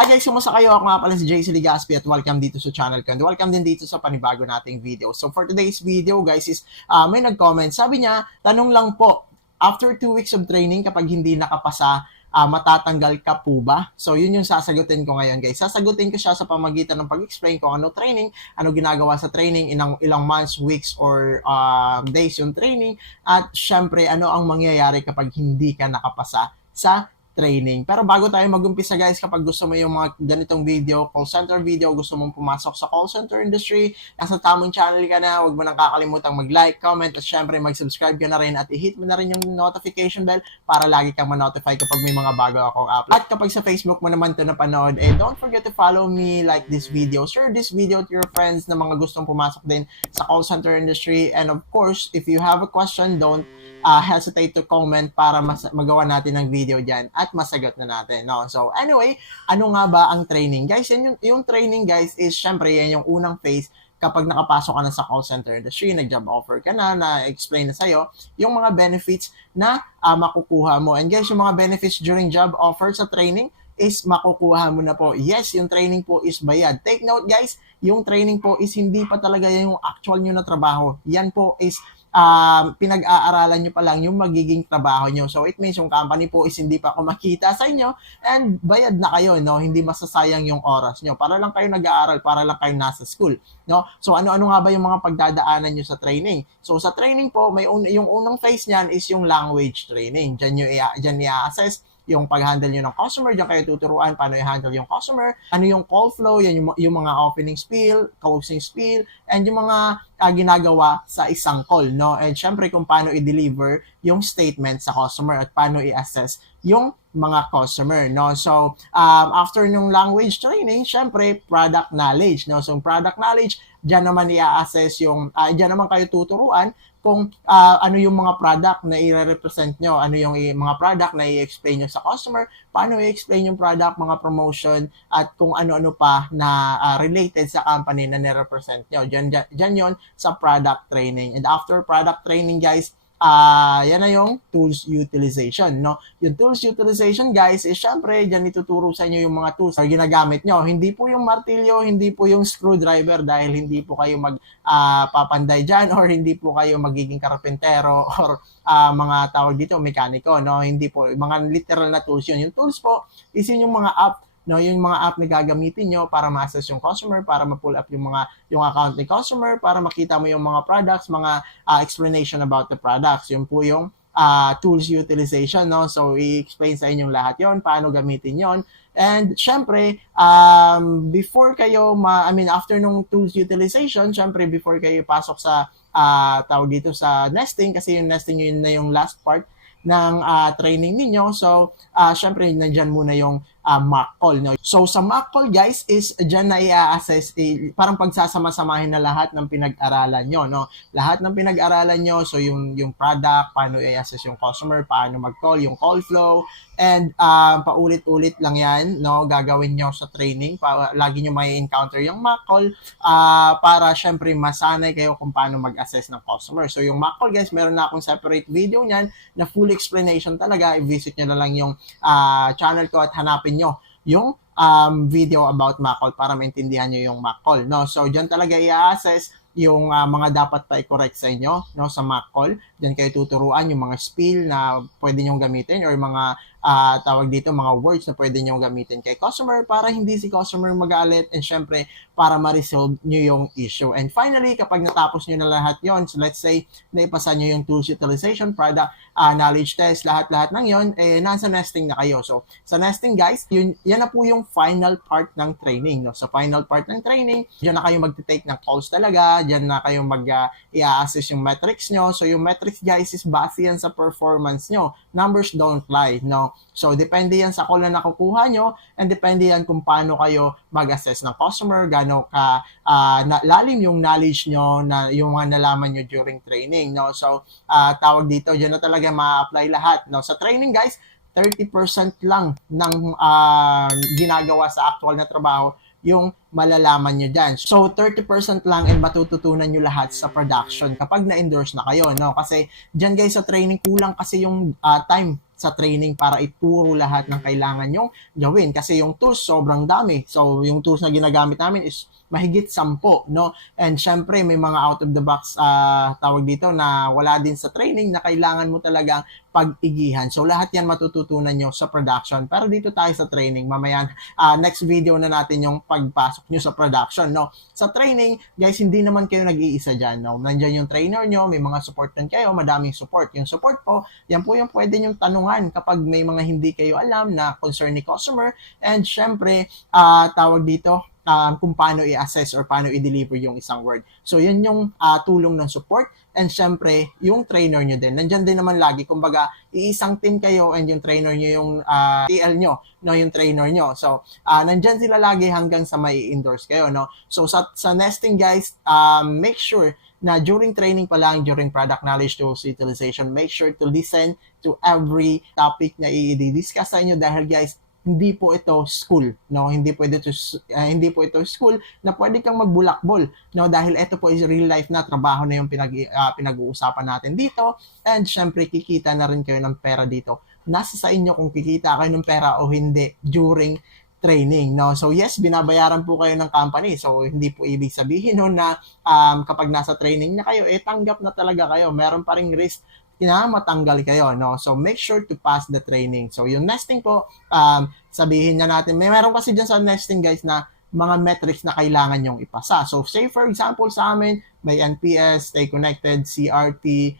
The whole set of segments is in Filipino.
Hi guys, kumusta kayo? Ako nga pala si JC Ligaspi at welcome dito sa channel ko and welcome din dito sa panibago nating video. So for today's video guys is may nag-comment. Sabi niya, tanong lang po, after 2 weeks of training kapag hindi nakapasa, matatanggal ka po ba? So yun yung sasagutin ko ngayon guys. Sasagutin ko siya sa pamagitan ng pag-explain kung ano training, ano ginagawa sa training, ilang months, weeks, or days yung training, at syempre ano ang mangyayari kapag hindi ka nakapasa sa training. Pero bago tayo mag-umpisa guys, kapag gusto mo yung mga ganitong video, call center video, gusto mong pumasok sa call center industry, nasa tamang channel ka na, huwag mo nang kakalimutang mag-like, comment, at syempre mag-subscribe ka na rin at i-hit mo na rin yung notification bell para lagi kang ma-notify kapag may mga bago akong upload. At kapag sa Facebook mo naman ito napanood, don't forget to follow me, like this video, share this video to your friends na mga gustong pumasok din sa call center industry, and of course, if you have a question, don't hesitate to comment para magawa natin ng video dyan at masagot na natin, no? So anyway, ano nga ba ang training? Guys, yung training guys is syempre yan yung unang phase kapag nakapasok ka na sa call center industry, nag-job offer ka na explain na sa'yo yung mga benefits na makukuha mo. And guys, yung mga benefits during job offer sa training is makukuha mo na po. Yes, yung training po is bayad. Take note guys, yung training po is hindi pa talaga yung actual nyo na trabaho. Yan po is pinag-aaralan nyo pa lang yung magiging trabaho nyo. So it means yung company po is hindi pa kumakita sa inyo and bayad na kayo, no? Hindi masasayang yung oras nyo. Para lang kayo nag-aaral, para lang kayo nasa school, no? So ano-ano nga ba yung mga pagdadaanan nyo sa training? So sa training po, yung unang phase niyan is yung language training. Diyan i-assess yung pag-handle nyo ng customer, diyan kayo tuturuan paano i-handle yung customer, ano yung call flow, yan yung mga opening spiel, closing spiel, and yung mga ginagawa sa isang call, no? And syempre kung paano i-deliver yung statement sa customer at paano i-assess yung mga customer, no? So, after nung language training, syempre product knowledge, no? So, product knowledge, diyan naman i-assess yung, diyan naman kayo tuturuan kung ano yung mga product na i-represent nyo, ano yung mga product na i-explain nyo sa customer, paano i-explain yung product, mga promotion, at kung ano-ano pa na related sa company na ni-represent nyo. Diyan yon sa product training. And after product training, guys, yan na yung tools utilization, no? Yung tools utilization, guys, is syempre, dyan ituturo sa inyo yung mga tools na ginagamit nyo. Hindi po yung martilyo, hindi po yung screwdriver dahil hindi po kayo papanday dyan or hindi po kayo magiging karpentero or mga tawag dito, mekaniko, no? Hindi po, mga literal na tools yun. Yung tools po is yun yung mga app, no, yung mga app na gagamitin nyo para ma-assess yung customer, para ma-pull up yung account ni customer, para makita mo yung mga products, mga explanation about the products. Yun po yung tools utilization, no? So, i-explain sa inyong lahat yon, paano gamitin yon. And syempre, before kayo, after nung tools utilization, syempre, before kayo pasok sa tawag dito sa nesting, kasi yung nesting yun na yung last part ng training ninyo. So, syempre, nandyan muna yung mock call, no? So, sa mock call, guys, is dyan na i-assess, parang pagsasama-samahin na lahat ng pinag-aralan nyo, no? Lahat ng pinag-aralan nyo, so yung product, paano i-assess yung customer, paano mag-call, yung call flow, and paulit-ulit lang yan, no? Gagawin nyo sa training, lagi nyo may encounter yung mock call, para syempre masanay kayo kung paano mag-assess ng customer. So, yung mock call, guys, meron na akong separate video nyan na full explanation talaga. I-visit nyo na lang yung channel ko at hanapin nyo yung video about mock call para maintindihan nyo yung mock call, no? So, dyan talaga i-assess yung mga dapat pa i-correct sa inyo, no, sa mock call. Dyan kayo tuturuan yung mga spiel na pwede nyo gamitin or mga tawag dito, mga words na pwede nyo gamitin kay customer para hindi si customer magalit, and syempre para ma-resolve nyo yung issue. And finally, kapag natapos nyo na lahat yon, so let's say naipasa nyo yung tools utilization, product knowledge test, lahat-lahat ng yon, nasa nesting na kayo. So sa nesting, guys, yan na po yung final part ng training, no? Sa final part ng training, dyan na kayo mag-take ng calls talaga, dyan na kayo i-assess yung metrics nyo. So yung metrics, guys, is base yan sa performance nyo. Numbers don't lie, no? So, depende yan sa call na nakukuha nyo, and depende yan kung paano kayo mag-assess ng customer, gaano lalim yung knowledge nyo, na yung mga nalaman nyo during training, no? So, tawag dito, dyan na talaga ma-apply lahat, no? Sa training, guys, 30% lang ng ginagawa sa actual na trabaho yung malalaman nyo dyan. So, 30% lang and matututunan nyo lahat sa production kapag na-endorse na kayo, no? Kasi dyan guys sa training, kulang kasi yung time sa training para ituro lahat ng kailangan nyong gawin. Kasi yung tools, sobrang dami. So, yung tools na ginagamit namin is mahigit 10, no? And syempre, may mga out of the box tawag dito na wala din sa training na kailangan mo talagang pag-igihan. So, lahat yan matututunan nyo sa production. Pero dito tayo sa training. Mamaya, next video na natin yung pagpasok nyo sa production, no? Sa training, guys, hindi naman kayo nag-iisa dyan, no? Nandyan yung trainer nyo, may mga support din kayo, madaming support. Yung support po, yan po yung pwede nyong tanungan kapag may mga hindi kayo alam na concern ni customer. And syempre, tawag dito, kung paano i-assess or paano i-deliver yung isang word. So, yun yung tulong ng support. And syempre, yung trainer nyo din. Nandyan din naman lagi. Kumbaga, iisang team kayo and yung trainer nyo yung TL nyo, no, yung trainer nyo. So, nandyan sila lagi hanggang sa may endorse kayo, no. So, sa nesting, guys, make sure na during training pa lang, during product knowledge tools utilization, make sure to listen to every topic na i-discuss sa inyo dahil, guys, hindi po ito school, no? Hindi po ito school na pwede kang magbulakbol, no? Dahil ito po is real life na trabaho na yung pinag-uusapan natin dito. And syempre kikita na rin kayo ng pera dito. Nasa sa inyo kung kikita kayo ng pera o hindi during training, no? So yes, binabayaran po kayo ng company. So hindi po ibig sabihin no na kapag nasa training na kayo, tanggap na talaga kayo. Meron pa ring risk na matanggal kayo, no? So, make sure to pass the training. So, yung nesting po, sabihin na natin, meron kasi dyan sa nesting, guys, na mga metrics na kailangan nyong ipasa. So, say for example sa amin, may NPS, Stay Connected, CRT,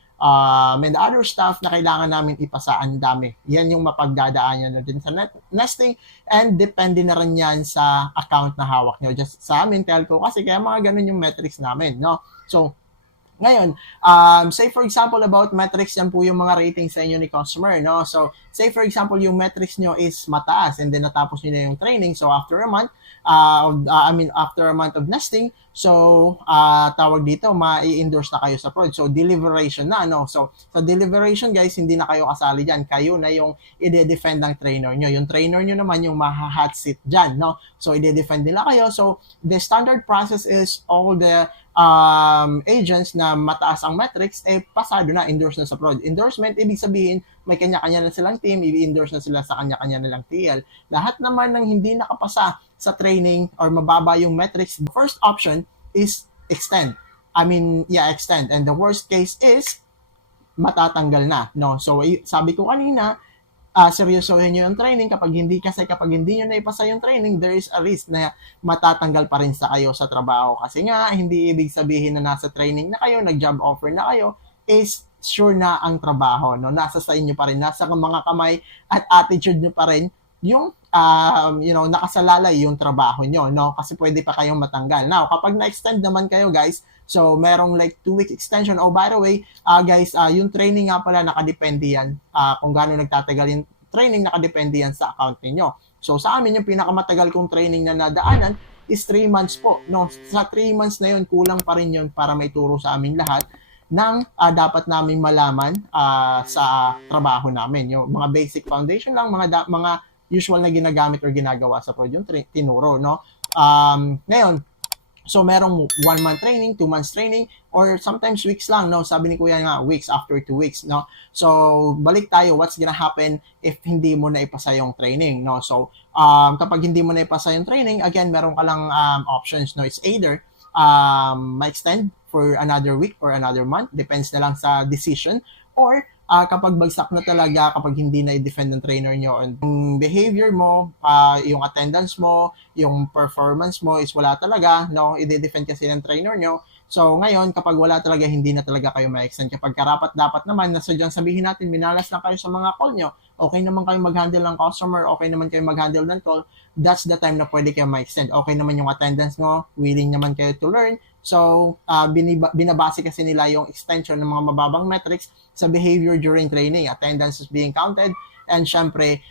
and other stuff na kailangan namin ipasa, ang dami. Yan yung mapagdadaan nyo na din sa nesting, and depende na rin yan sa account na hawak nyo. Just sa amin, telco, kasi kaya mga ganun yung metrics namin, no? So, ngayon, say for example about metrics, yan po yung mga ratings sa inyo ni customer, no? So, say for example, yung metrics nyo is mataas and then natapos nyo na yung training. So, after a month, after a month of nesting, so, tawag dito, ma-i-endorse na kayo sa prod. So, deliberation na, no? So, sa deliberation, guys, hindi na kayo kasali dyan. Kayo na yung ide-defend ng trainer nyo. Yung trainer nyo naman yung maha-hot seat dyan, no? So, ide-defend nila kayo. So, the standard process is all the agents na mataas ang metrics, pasado na, endorse na sa prod. Endorsement, ibig sabihin, may kanya-kanya na silang team, i-endorse na sila sa kanya-kanya na lang TL. Lahat naman ng hindi nakapasa sa training or mababa yung metrics, the first option is extend. Extend. And the worst case is, matatanggal na, no? So, sabi ko kanina, seryosohin nyo yung training. Kapag hindi nyo naipasa yung training, there is a risk na matatanggal pa rin sa kayo sa trabaho. Kasi nga, hindi ibig sabihin na nasa training na kayo, nag-job offer na kayo, is sure na ang trabaho, no? Nasa sa inyo pa rin, nasa mga kamay at attitude nyo pa rin yung nakasalalay yung trabaho nyo, no? Kasi pwede pa kayong matanggal. Now, kapag na-extend naman kayo, guys, so merong like 2-week extension. Oh, by the way, guys, yung training nga pala nakadepende yan. Kung gaano nagtatagal yung training, nakadepende yan sa account niyo. So sa amin, yung pinakamatagal kong training na nadaanan is 3 months po, no? Sa 3 months na yun, kulang pa rin yun para may turo sa amin lahat ng dapat namin malaman sa trabaho namin. Yung mga basic foundation lang, mga usual na ginagamit or ginagawa sa prod, yung tinuro, no? Ngayon, so merong 1 month training, 2 months training, or sometimes weeks lang, no? Sabi ni Kuya nga, weeks after 2 weeks, no? So, balik tayo, what's gonna happen if hindi mo na ipasa yung training, no? So, kapag hindi mo na ipasa yung training, again, meron ka lang options, no? It's either ma-extend for another week or another month, depends na lang sa decision, or kapag bagsak na talaga, kapag hindi na i-defend ng trainer nyo, and yung behavior mo, yung attendance mo, yung performance mo is wala talaga, no? I-defend kasi ng trainer nyo. So, ngayon, kapag wala talaga, hindi na talaga kayo ma-extend. Kapag karapat-dapat naman, nasadyang sabihin natin, minalas lang kayo sa mga call nyo, okay naman kayo mag-handle ng customer, okay naman kayo mag-handle ng call, that's the time na pwede kayo ma-extend. Okay naman yung attendance mo, willing naman kayo to learn. So, binabase kasi nila yung extension ng mga mababang metrics sa behavior during training. Attendance is being counted, and syempre,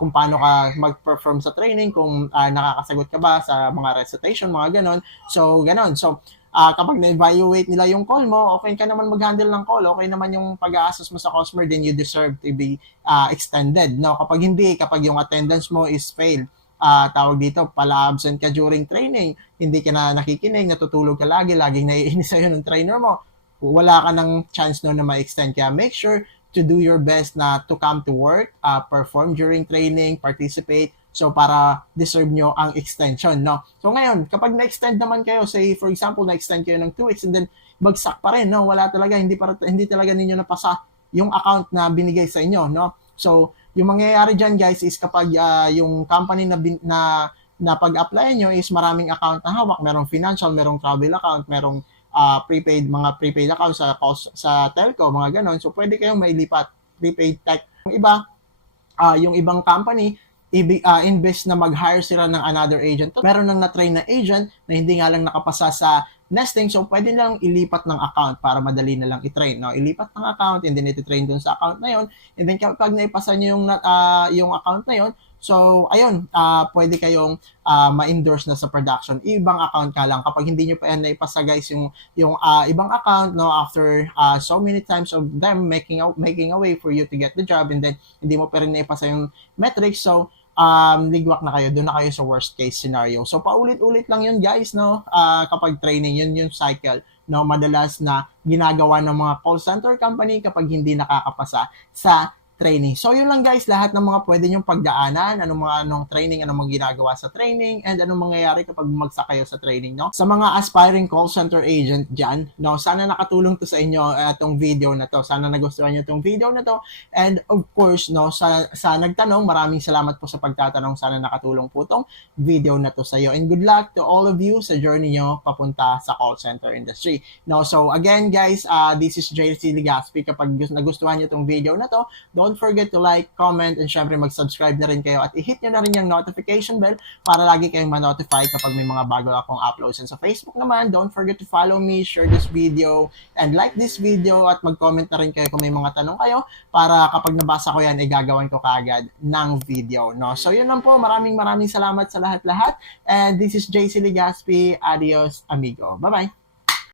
kung paano ka mag-perform sa training, kung nakakasagot ka ba sa mga recitation, mga ganon. So, ganon. So, kapag na-evaluate nila yung call mo, okay ka naman mag-handle ng call, okay naman yung pag-a-assess mo sa customer, then you deserve to be extended. No? Kapag hindi, kapag yung attendance mo is failed, tawag dito, pala absent ka during training, hindi ka na nakikinig, natutulog ka laging naiinis sa'yo ng trainer mo, wala ka ng chance no na ma-extend. Kaya make sure to do your best na to come to work, perform during training, participate, so para deserve nyo ang extension, no? So ngayon, kapag na-extend naman kayo, say for example, na-extend kayo ng 2 weeks and then bagsak pa rin, no? Wala talaga, hindi talaga ninyo napasa yung account na binigay sa inyo, no? So, yung mangyayari dyan guys is kapag yung company na pag-apply nyo is maraming account na hawak, merong financial, merong travel account, merong mga prepaid account sa telco, mga ganon. So, pwede kayong mailipat, prepaid tech. Yung ibang company, invest na mag-hire sila ng another agent. Meron nang na-train na agent na hindi nga lang nakapasa sa nesting, so pwede lang ilipat ng account para madali na lang i-train. No? Ilipat ng account and then iti-train dun sa account na yon. And then kapag naipasa nyo yung account na yon, so ayun, pwede kayong ma-endorse na sa production. Ibang account ka lang. Kapag hindi nyo pa yan naipasa guys yung ibang account, no, after so many times of them making a way for you to get the job and then hindi mo pa rin naipasa yung metrics, so ligwak na kayo, doon na kayo sa worst case scenario. So paulit-ulit lang yun guys, no? Kapag training, yun yung cycle, no? Madalas na ginagawa ng mga call center company kapag hindi nakakapasa sa training. So yun lang guys, lahat ng mga pwede nyong pagdaanan, anong training, anong mga ginagawa sa training, and anong mangyayari kapag bumagsak kayo sa training, no? Sa mga aspiring call center agent dyan, no? Sana nakatulong to sa inyo itong video na to. Sana nagustuhan nyo itong video na to. And of course, no, sa nagtanong, maraming salamat po sa pagtatanong. Sana nakatulong po itong video na to sa iyo. And good luck to all of you sa journey nyo papunta sa call center industry. No, so again guys, this is JC Legaspi. Kapag nagustuhan nyo itong video na to, don't forget to like, comment, and syempre mag-subscribe na rin kayo at i-hit nyo na rin yung notification bell para lagi kayong ma-notify kapag may mga bago akong uploads. And sa Facebook naman, don't forget to follow me, share this video, and like this video at mag-comment na rin kayo kung may mga tanong kayo para kapag nabasa ko yan, gagawan ko kaagad ng video. No? So yun lang po, maraming salamat sa lahat-lahat. And this is JC Legaspi. Adios, amigo. Bye-bye!